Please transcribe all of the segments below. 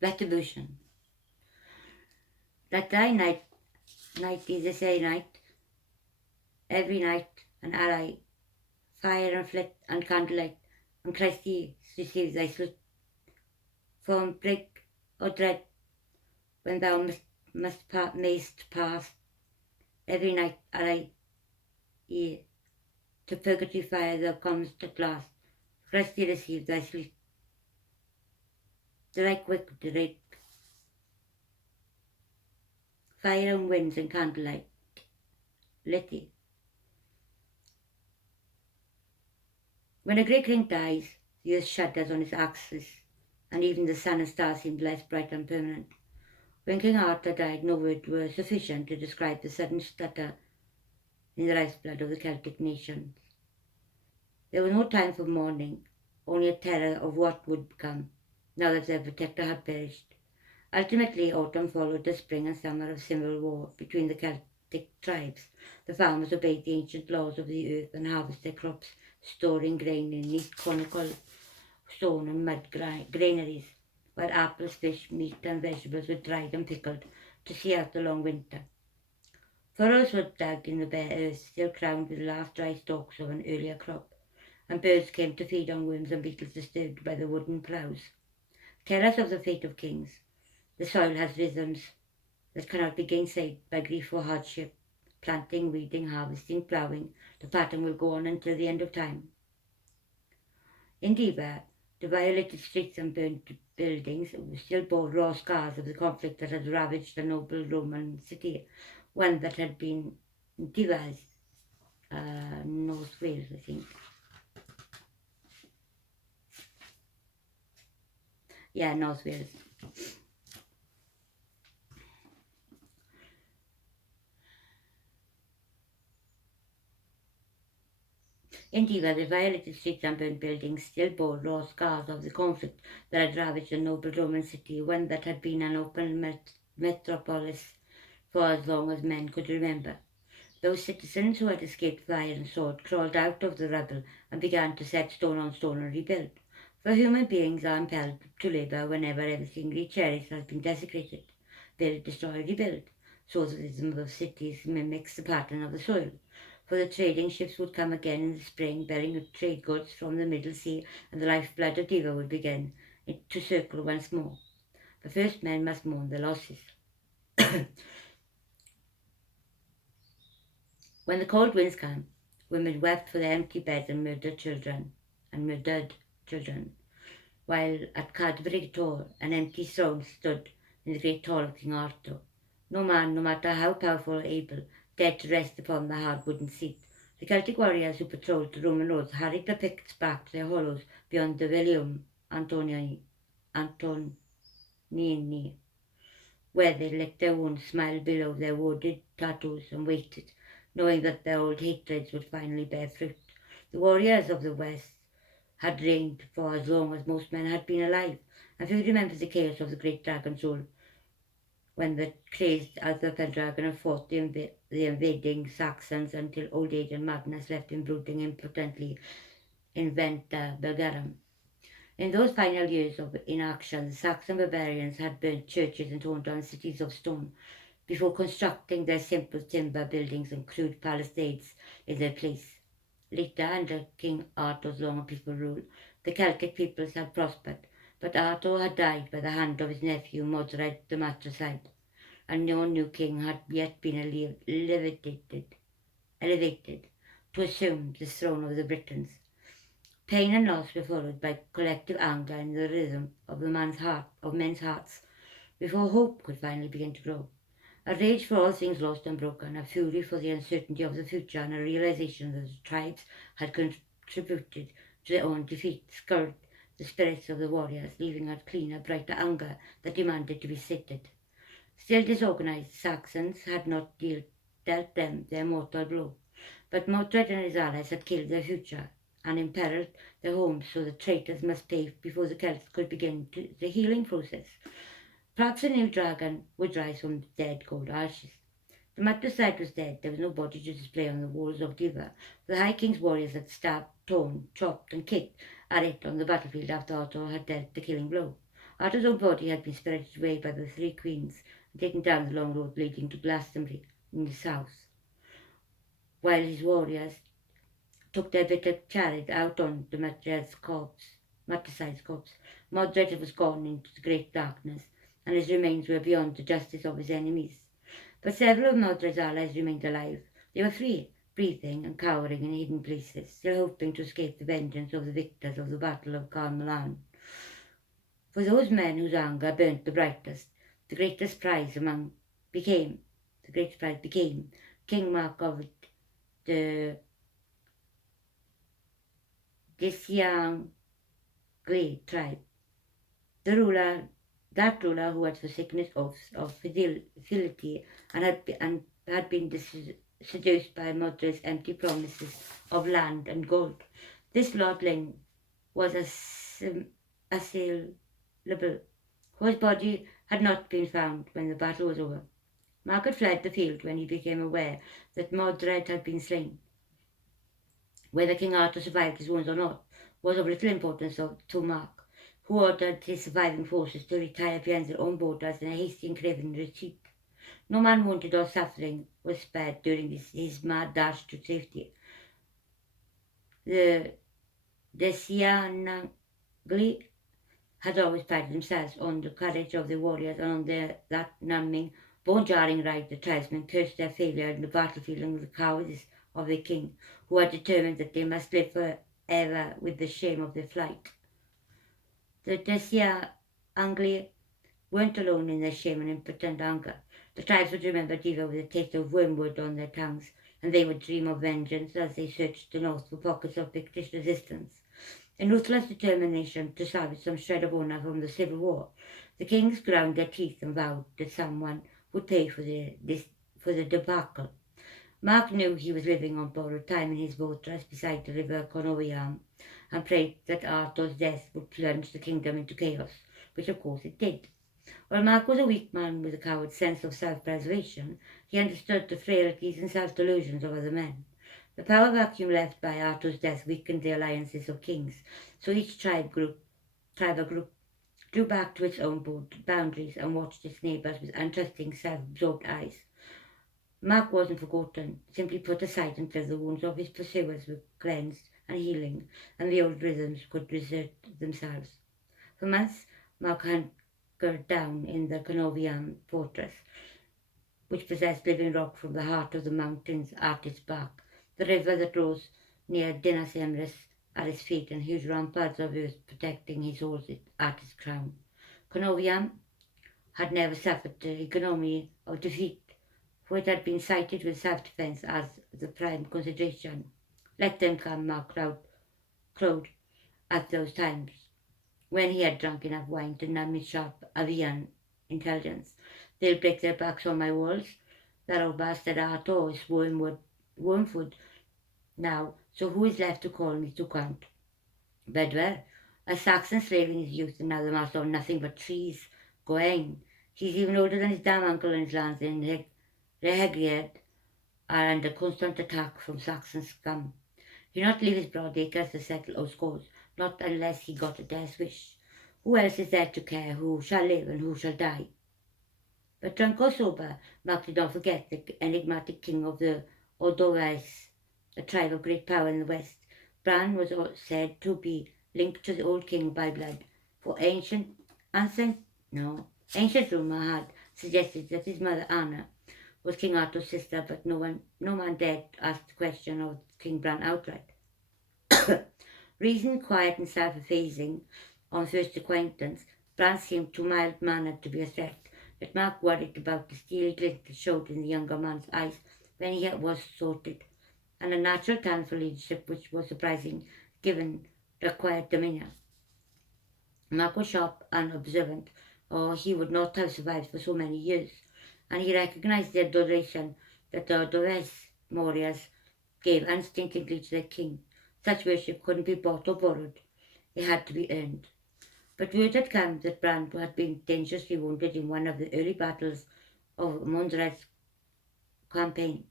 retribution. That thy night is the same night, every night, an ally, fire and flit and candlelight, and Christy receives thy salute. From break or dread, when thou mayst pass, every night ally, ye, to purgatory fire thou comest at last. Christy receives thy salute. The like wick, the rake, fire and winds and candlelight, litty. When a great king dies, the earth shudders on its axis, and even the sun and stars seemed less bright and permanent. When King Arthur died, no words were sufficient to describe the sudden stutter in the lifeblood of the Celtic nations. There was no time for mourning, only a terror of what would become, now that their protector had perished. Ultimately, autumn followed the spring and summer of civil war between the Celtic tribes. The farmers obeyed the ancient laws of the earth and harvested their crops, storing grain in neat conical stone and mud granaries, while apples, fish, meat and vegetables were dried and pickled to see out the long winter. Furrows were dug in the bare earth, still crowned with the last dry stalks of an earlier crop, and birds came to feed on worms and beetles disturbed by the wooden ploughs. Careless of the fate of kings, the soil has rhythms that cannot be gainsaid by grief or hardship. Planting, weeding, harvesting, ploughing, the pattern will go on until the end of time. In Diva, the violated streets and burnt buildings still bore raw scars of the conflict that had ravaged the noble Roman city, one that had been Diva's, North Wales, I think. Yeah, North Wales. In Diva, the violated streets and burnt buildings still bore raw scars of the conflict that had ravaged the noble Roman city, one that had been an open metropolis for as long as men could remember. Those citizens who had escaped fire and sword crawled out of the rubble and began to set stone on stone and rebuild. For human beings are impelled to labour whenever everything they cherish has been desecrated. Build, destroy, rebuild. So the rhythm of cities mimics the pattern of the soil. For the trading ships would come again in the spring, bearing trade goods from the Middle Sea, and the lifeblood of Diva would begin to circle once more. But first men must mourn their losses. When the cold winds came, women wept for their empty beds and murdered children, while at Cadbury Tor an empty throne stood in the great hall of King Arthur. No man, no matter how powerful or able, dared to rest upon the hard wooden seat. The Celtic warriors who patrolled the Roman roads hurried their pickets back to their hollows beyond the Velium Antonini, where they licked their wounds, smiled below their wounded tattoos, and waited, knowing that their old hatreds would finally bear fruit. The warriors of the West had reigned for as long as most men had been alive, and few remembered the chaos of the great dragon's rule, when the crazed Arthur Pendragon fought the invading Saxons until old age and madness left him brooding impotently in Venta Belgarum. In those final years of inaction, the Saxon barbarians had burnt churches and torn down cities of stone before constructing their simple timber buildings and crude palisades in their place. Later, under King Arthur's long and peaceful rule, the Celtic peoples had prospered, but Arthur had died by the hand of his nephew Modred the Matricide, and no new king had yet been elevated to assume the throne of the Britons. Pain and loss were followed by collective anger in the rhythm of men's hearts, before hope could finally begin to grow. A rage for all things lost and broken, a fury for the uncertainty of the future, and a realization that the tribes had contributed to their own defeat scurred the spirits of the warriors, leaving a cleaner, brighter anger that demanded to be sated. Still disorganized, Saxons had not dealt them their mortal blow, but Modred and his allies had killed their future and imperiled their homes, so the traitors must pay before the Celts could begin the healing process. Perhaps a new dragon would rise from the dead cold ashes. The matricide was dead. There was no body to display on the walls of Diva. The High King's warriors had stabbed, torn, chopped, and kicked at it on the battlefield after Arthur had dealt the killing blow. Arthur's own body had been spirited away by the three queens and taken down the long road leading to Glastonbury in the south, while his warriors took their bitter chariot out on the matricide's corpse. Modred was gone into the great darkness, and his remains were beyond the justice of his enemies. But several of Modred's allies remained alive. They were free, breathing and cowering in hidden places, still hoping to escape the vengeance of the victors of the Battle of Carmelan. For those men whose anger burnt the brightest, the greatest prize became King Mark of the Disiang tribe. That ruler who had forsaken oaths of fidelity and had been seduced by Modred's empty promises of land and gold. This lordling was assailable, whose body had not been found when the battle was over. Mark had fled the field when he became aware that Modred had been slain. Whether King Arthur survived his wounds or not was of little importance to Mark, who ordered his surviving forces to retire behind their own borders in a hasty and craven retreat. No man wounded or suffering was spared during his mad dash to safety. The Desianangli had always prided themselves on the courage of their warriors and on that numbing, bone-jarring ride the tribesmen cursed their failure in the battlefield and the cowardice of their king, who had determined that they must live forever with the shame of their flight. The Desia Angli weren't alone in their shame and impotent anger. The tribes would remember Diva with a taste of wormwood on their tongues, and they would dream of vengeance as they searched the north for pockets of fictitious resistance. In ruthless determination to salvage some shred of honour from the civil war, the kings ground their teeth and vowed that someone would pay for the debacle. Mark knew he was living on borrowed time in his fortress beside the river Conoviam, and prayed that Arthur's death would plunge the kingdom into chaos, which of course it did. While Mark was a weak man with a coward's sense of self-preservation, he understood the frailties and self-delusions of other men. The power vacuum left by Arthur's death weakened the alliances of kings, so each tribe group drew back to its own boundaries and watched its neighbours with untrusting, self-absorbed eyes. Mark wasn't forgotten, simply put aside until the wounds of his pursuers were cleansed and healing, and the old rhythms could reassert themselves. For months, Mark hunkered down in the Canovian fortress, which possessed living rock from the heart of the mountains at its back, the river that rose near Dinas Emrys at its feet, and huge ramparts of earth protecting his horse at its crown. Canovian had never suffered the ignominy of defeat, for it had been cited with self-defence as the prime consideration. Let them come, Mark crowed at those times, when he had drunk enough wine to numb his sharp avian intelligence. They'll break their backs on my walls. That old bastard Arthur is wormfood now, so who is left to call me to count? Bedwer, a Saxon slave in his youth and now the master of nothing but trees. Gawain, he's even older than his damn uncle, and his lands in Rehegriad are under constant attack from Saxon scum. He'd not leave his broad acres to settle old scores, not unless he got a death wish. Who else is there to care who shall live and who shall die? But drunk or sober, Mark did not forget the enigmatic king of the Odorais, a tribe of great power in the west. Bran was said to be linked to the old king by blood, for ancient rumour had suggested that his mother Anna was King Arthur's sister, but no man dared ask the question of King Bran outright. Reason, quiet and self-effacing on first acquaintance, Bran seemed too mild-mannered to be a threat, but Mark worried about the steely glint that showed in the younger man's eyes when he was sorted, and a natural talent for leadership which was surprising given the quiet demeanour. Mark was sharp and observant, or he would not have survived for so many years, and he recognized the adoration that the Doves warriors gave unstintingly to their king. Such worship couldn't be bought or borrowed. It had to be earned. But word had come that Bran had been dangerously wounded in one of the early battles of Mondred's campaign.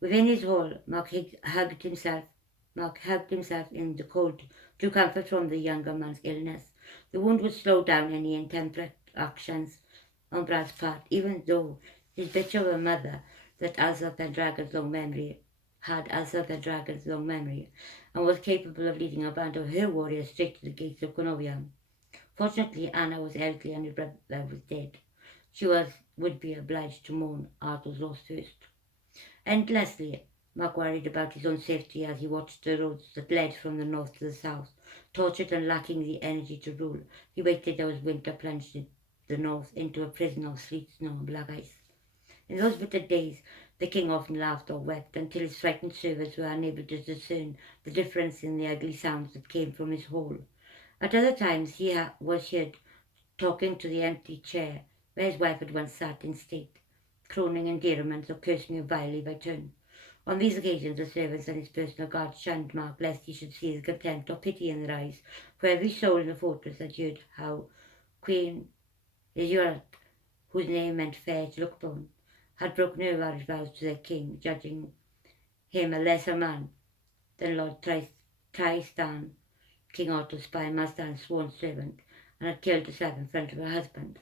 Within his hall, Mark hugged himself in the cold, drew comfort from the younger man's illness, The wound would slow down any intemperate actions on Brad's part, even though his bitch of a mother that Elsa Pendragon's long memory had Elsa Pendragon's long memory, and was capable of leading a band of her warriors straight to the gates of Cornovia. Fortunately, Anna was elderly and her brother was dead. She would be obliged to mourn Arthur's loss first. Endlessly, Mark worried about his own safety as he watched the roads that led from the north to the south. Tortured and lacking the energy to rule, he waited as winter plunged the north into a prison of sleet, snow, and black ice. In those bitter days, the king often laughed or wept until his frightened servants were unable to discern the difference in the ugly sounds that came from his hall. At other times, he was heard talking to the empty chair where his wife had once sat in state, croning endearments or cursing him vilely by turn. On these occasions, the servants and his personal guard shunned Mark lest he should see his contempt or pity in their eyes, for every soul in the fortress had heard how Queen Iseult, whose name meant fair to look upon, had broken her marriage vows to their king, judging him a lesser man than Lord Tristan, King Arthur's spy, master and sworn servant, and had killed herself in front of her husband.